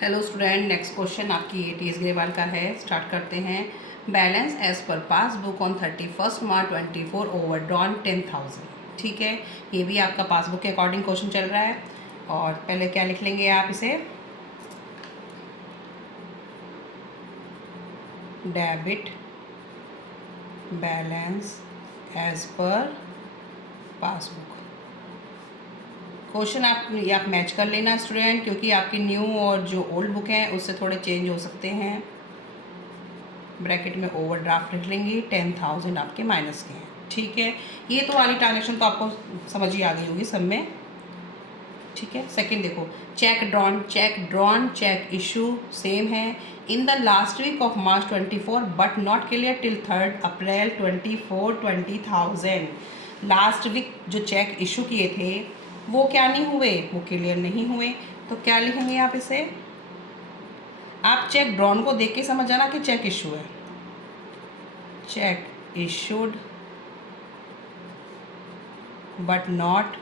Hello student, next question आपकी ATS Grewal का है। स्टार्ट करते हैं। Balance as per passbook on 31 March 24 overdrawn 10,000। ठीक है, ये भी आपका पासबुक के अकॉर्डिंग क्वेश्चन चल रहा है। और पहले क्या लिख लेंगे आप इसे, debit balance as per passbook. Question आप मैच कर लेना स्टूडेंट, क्योंकि आपकी न्यू और जो ओल्ड बुक हैं उससे थोड़े चेंज हो सकते हैं। ब्रैकेट में ओवरड्राफ्ट लिख लेंगे, 10,000 आपके माइनस के हैं। ठीक है, ये तो वाली ट्रांजेक्शन तो आपको समझ ही आ गई होगी सब में। ठीक है, सेकंड देखो, चेक इशू सेम है। In the last week of March 24 but not clear till 3 April 24 20,000। Last week जो चेक इशू किए थे वो क्या नहीं हुए, वो क्लियर नहीं हुए। तो क्या लिखेंगे आप इसे, आप चेक ड्रॉन को देख के समझ जाना कि चेक इशू है। Check issued but not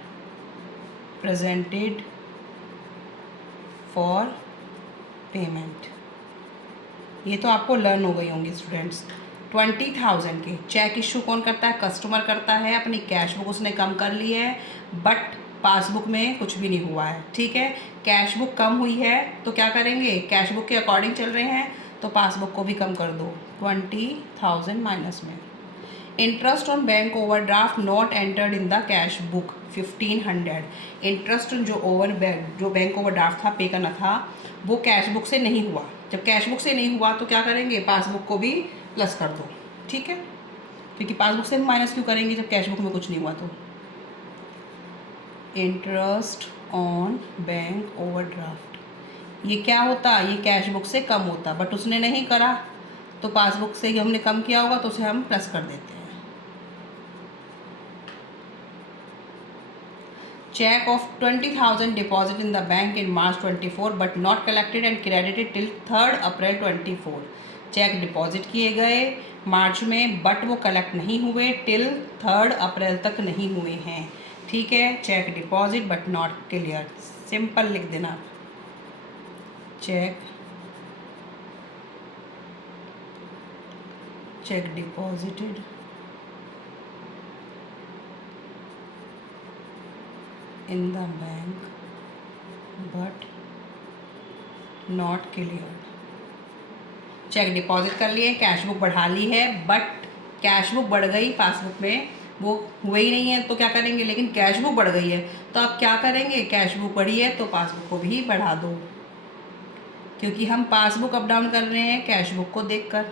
presented for payment. ये तो आपको लर्न हो गई होंगी स्टूडेंट्स। 20,000 के चेक इशू कौन करता है, कस्टमर करता है। अपनी कैश बुक उसने कम कर ली है, बट पासबुक में कुछ भी नहीं हुआ है। ठीक है, कैश बुक कम हुई है तो क्या करेंगे, कैश बुक के अकॉर्डिंग चल रहे हैं तो पासबुक को भी कम कर दो, 20,000 माइनस में। Interest on bank overdraft not entered in the cash book 1,500। Interest जो बैंक ओवरड्राफ्ट था, पे करना था, वो कैश बुक से नहीं हुआ। जब कैश बुक से नहीं हुआ तो क्या करेंगे, पासबुक को भी प्लस कर दो। ठीक है, क्योंकि पासबुक से माइनस क्यों करेंगे जब कैश बुक में कुछ नहीं हुआ। तो इंटरेस्ट ऑन बैंक ओवरड्राफ्ट, ये क्या होता, ये कैश बुक से कम होता, बट उसने नहीं करा तो पासबुक से ही हमने कम किया होगा तो उसे हम प्लस कर देते हैं। Check of 20,000 deposit in the bank in March 24 but not collected and credited till 3rd April 24। Cheque deposit किए गए मार्च में, बट वो कलेक्ट नहीं हुए टिल 3rd अप्रैल तक नहीं हुए हैं। ठीक है, cheque deposit but not clear, simple लिख देना। Cheque deposited in the bank but not cleared। Cheque deposit कर लिए, कैश बुक बढ़ा ली है, बट कैश बुक बढ़ गई, पासबुक में वो हुए ही नहीं है तो क्या करेंगे, लेकिन कैश बुक बढ़ गई है तो आप क्या करेंगे, कैश बुक बढ़ी है तो पासबुक को भी बढ़ा दो, क्योंकि हम पासबुक अप डाउन कर रहे हैं कैश बुक को देखकर।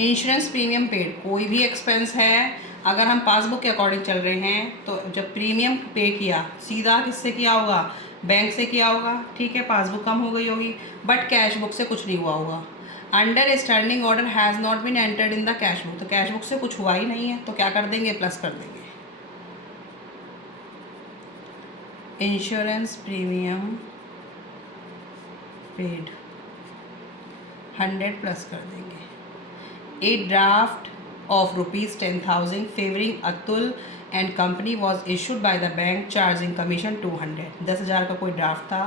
इंश्योरेंस प्रीमियम पेड, कोई भी एक्सपेंस है, अगर हम पासबुक के अकॉर्डिंग चल रहे हैं तो जब प्रीमियम पे किया सीधा किससे किया होगा, बैंक से किया होगा। ठीक है, पासबुक कम हो गई होगी, बट कैश बुक से कुछ नहीं हुआ होगा। Under standing order has not been entered in the cash book, तो कैश बुक से कुछ हुआ ही नहीं है तो क्या कर देंगे, प्लस कर देंगे। इंश्योरेंस प्रीमियम पेड 100 प्लस कर देंगे। A draft of ₹10,000 favoring Atul and company was issued by the bank charging commission 200। 10,000 का कोई ड्राफ्ट था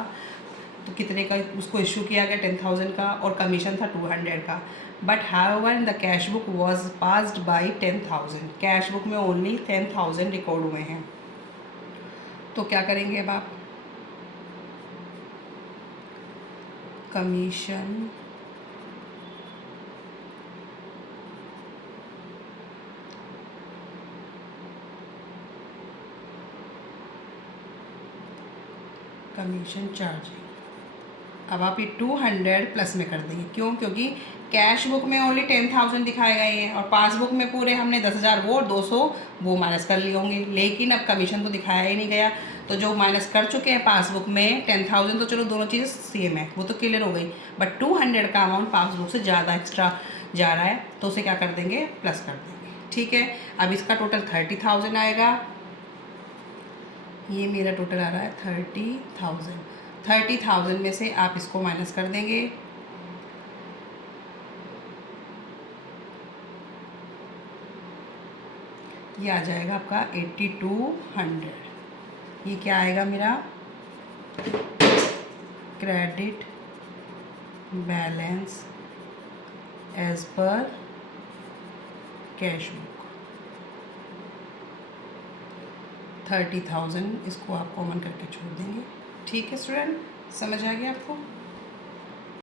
तो कितने का उसको इशू किया गया, 10,000 का, और कमीशन था 200 का। But however in the cash book was passed by 10,000, cash book में ओनली 10,000 रिकॉर्ड हुए हैं। तो क्या करेंगे अब आप, कमीशन चार्जिंग, अब आप ये 200 प्लस में कर देंगे। क्यों, क्योंकि कैश बुक में ओनली 10,000 दिखाए गए हैं और पासबुक में पूरे हमने 10,000 वो और 200 वो माइनस कर लिए होंगे, लेकिन अब कमीशन तो दिखाया ही नहीं गया। तो जो माइनस कर चुके हैं पासबुक में 10,000, तो चलो दोनों चीज़ें सेम है, वो तो क्लियर हो गई, बट 200 का अमाउंट पासबुक से ज़्यादा एक्स्ट्रा जा रहा है तो उसे क्या कर देंगे, प्लस कर देंगे। ठीक है, अब इसका टोटल 30,000 आएगा, ये मेरा टोटल आ रहा है 30,000। 30,000 में से आप इसको माइनस कर देंगे, ये आ जाएगा आपका 8,200। ये क्या आएगा मेरा, credit balance as per cash book 30,000 इसको आप कॉमन करके छोड़ देंगे। ठीक है स्टूडेंट, समझ आ गया आपको?